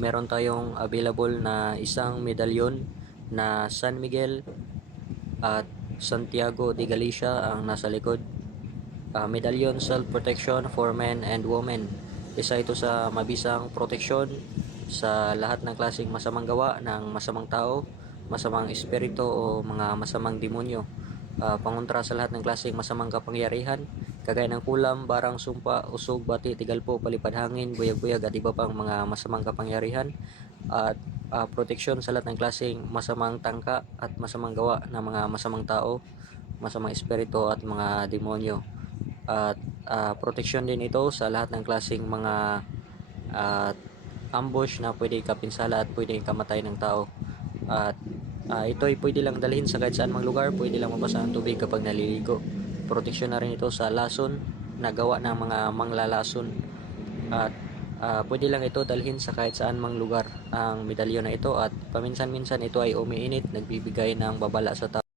meron tayong available na isang medalyon na San Miguel at Santiago de Galicia ang nasa likod. Ah, medalyon self-protection for men and women. Isa ito sa mabisang proteksyon sa lahat ng klaseng masamang gawa ng masamang tao, masamang espiritu o mga masamang demonyo. Ah, pangontra sa lahat ng klaseng masamang kapangyarihan, kagaya ng kulam, barang, sumpa, usog, bati, tigalpo, palipad hangin, buyag-buyag at iba pang mga masamang kapangyarihan at ah, proteksyon sa lahat ng klaseng masamang tangka at masamang gawa ng mga masamang tao, masamang espiritu at mga demonyo. At ah, proteksyon din ito sa lahat ng klaseng mga at ambush na pwede kapinsala at pwede kamatay ng tao. At ah, ito ay pwede lang dalhin sa kahit saan mang lugar, pwede lang mabasa ang tubig kapag naliligo. Proteksyon na rin ito sa lason na gawa ng mga manglalason. At ah, pwede lang ito dalhin sa kahit saan mang lugar ang medalyon na ito at paminsan-minsan ito ay umiinit, nagbibigay ng babala sa tao.